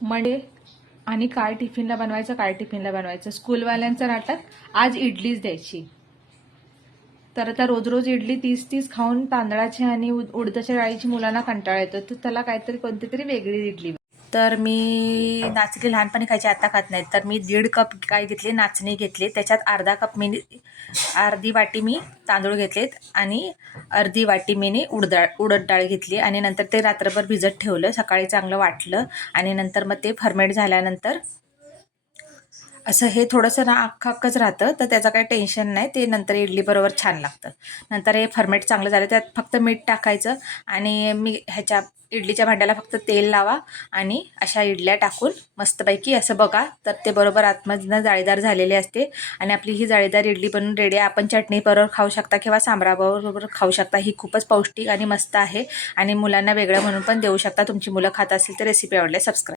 Monday आणि काय टिफिनला बनवायचं स्कूलवाल्यांचं नाटक आज इडलीच द्यायची. तर आता रोज रोज इडली तीच खाऊन तांदळाची आणि उडदाच्या डाळीची मुलांना कंटाळा येतो, तर त्याला काहीतरी कोणती तरी वेगळी इडली. तर मी नाचणी लहानपणी खायची, आता खात नाही. तर मी 1.5 कप काय घेतले, नाचणी घेतली. त्याच्यात अर्धी वाटी मी तांदूळ घेतलेत आणि अर्धी वाटी मी उडद डाळ घेतली आणि नंतर ते रात्रभर भिजत ठेवलं. सकाळी चांगलं वाटलं आणि नंतर मग ते फर्मेंट झाल्यानंतर असं हे थोडंसं ना अख्खच राहतं, तर त्याचं काही टेन्शन नाही. ते नंतर इडली बरोबर छान लागतं. नंतर हे फर्मेंट चांगलं झालं, त्यात फक्त मीठ टाकायचं आणि इडलीच्या भांड्याला फक्त तेल लावा आणि अशा इडल्या टाकून मस्तपैकी असं बघा, तर ते बरोबर आतमधनं जाळीदार झालेले असते आणि आपली ही जाळीदार इडली बनून रेडी आहे. आपण चटणी बरोबर खाऊ शकता किंवा सांबाराबरोबर खाऊ शकता. ही खूपच पौष्टिक आणि मस्त आहे आणि मुलांना वेगळं म्हणून पण देऊ शकता. तुमची मुलं खात असतील तर रेसिपी आवडल्यास सबस्क्राईब.